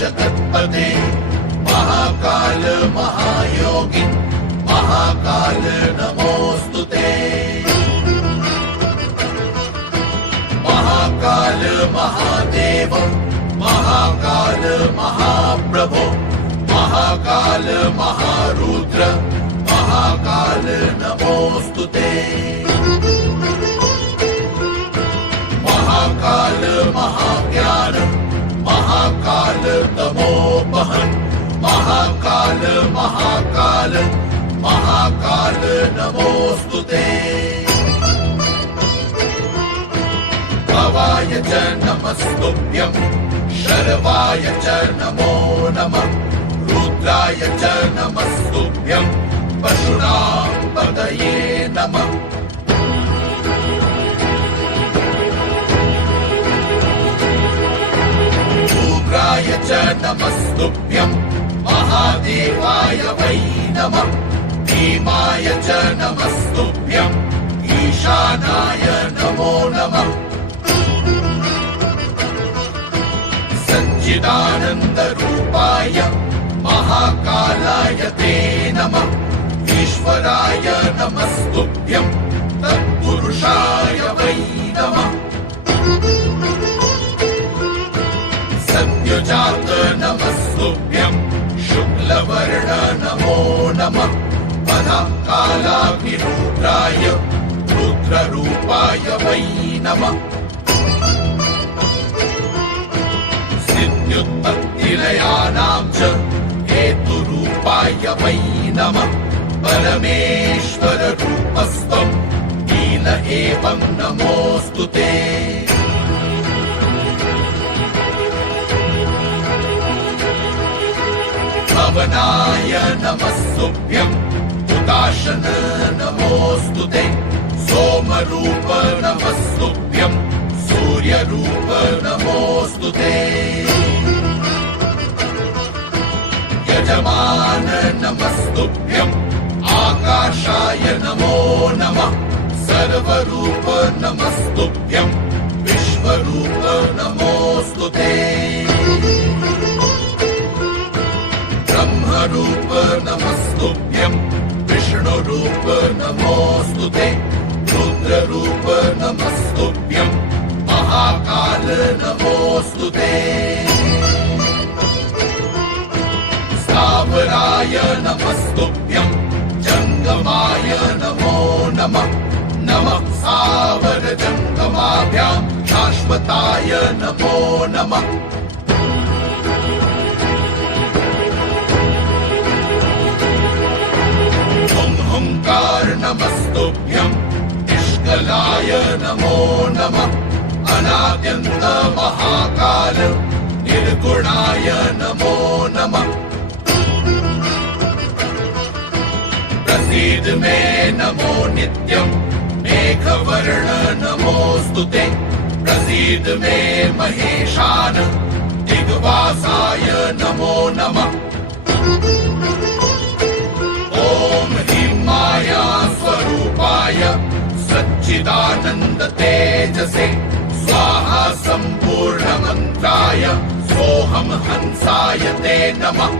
जगत्पते महाकाल महायोगी महाकाल नमोस्तुते महाकाल महादेव महाकाल महाप्रभो महाकाल महारुद्र महाकाल नमोस्तुते महाकाल महाज्ञान महाकाल तमोपहन महाकाल महाकाल महाकाल नमोस्तुते भवाय च नमस्तुभ्यं शर्वाय च नमो नमः रुद्राय च नमस्तुभ्यं परशुराम पतये नमः उग्राय च नमस्तुभ्यं महादेवाय वै नमः भीमाय च नमस्तुभ्यं ईशानाय नमो नमः सच्चिदानन्द रूपाय महाकालाय ते नमः ईश्वराय नमस्तुभ्यं तत्पुरुषाय वै नमः सद्योजात नमस्तुभ्यं शुक्लवर्ण नमो नमः कालाग्निरुद्राय रुद्ररूपाय वै नमः सिद्ध्युत्पत्तिलयानां च हेतुरूपाय वै नमः परमेश्वररूपस्त्वं नील एवं नमोऽस्तुते भवनाय नमस्तुभ्यं हुताशन नमोऽस्तुते सोमरूप नमस्तुभ्यं सूर्यरूप नमोऽस्तुते यजमान नमस्तुभ्यं आकाशाय नमो नमः सर्वरूप नमस्तुभ्यं विश्वरूप नमोऽस्तुते ब्रह्मरूप नमस्तुभ्यं विष्णुरूप नमोऽस्तुते रुद्ररूप नमस्तुभ्यं महाकाल नमोऽस्तुते स्थावराय नमस्तुभ्यं जङ्गमाय नमो नमः नमः स्थावर जङ्गमाभ्यां शाश्वताय नमो नमः हुंकार नमस्तुभ्यं निष्कलाय नमो नमः अनाद्यन्त महाकाल निर्गुणाय नमो नमः प्रसीद मे नमो नित्यं मेघवर्ण नमोस्तुते प्रसीद मे महेशान दिग्वासाय नमो नमः ॐ ह्रीं माया स्वरूपाय सच्चिदानन्द तेजसे स्वाहा सम्पूर्ण मंत्राय सोऽहं हंसाय ते नमः।